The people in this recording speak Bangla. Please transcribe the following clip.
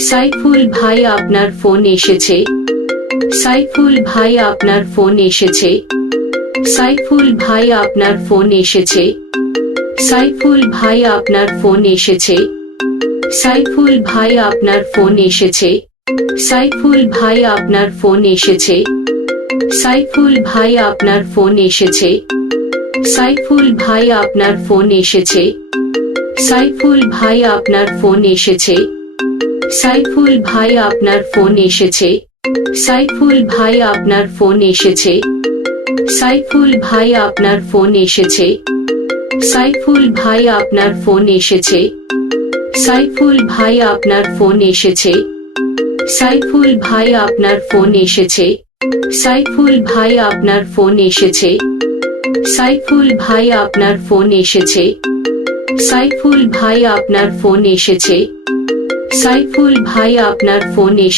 সাইফুল ভাই আপনার ফোন এসেছে। সাইফুল ভাই আপনার ফোন এসেছে। সাইফুল ভাই আপনার ফোন এসেছে। সাইফুল ভাই আপনার ফোন এসেছে। সাইফুল ভাই আপনার ফোন এসেছে। সাইফুল ভাই আপনার ফোন এসেছে। সাইফুল ভাই আপনার ফোন এসেছে। সাইফুল ভাই আপনার ফোন এসেছে। সাইফুল ভাই আপনার ফোন এসেছে। সাইফুল ভাই আপনার ফোন এসেছে। সাইফুল ভাই আপনার ফোন এসেছে। সাইফুল ভাই আপনার ফোন এসেছে। সাইফুল ভাই আপনার ফোন এসেছে। সাইফুল ভাই আপনার ফোন এসেছে। সাইফুল ভাই আপনার ফোন এসেছে। সাইফুল ভাই আপনার ফোন এসেছে। সাইফুল ভাই আপনার ফোন এসেছে। সাইফুল ভাই আপনার ফোন এসেছে। সাইফুল ভাই আপনার ফোন এসেছে।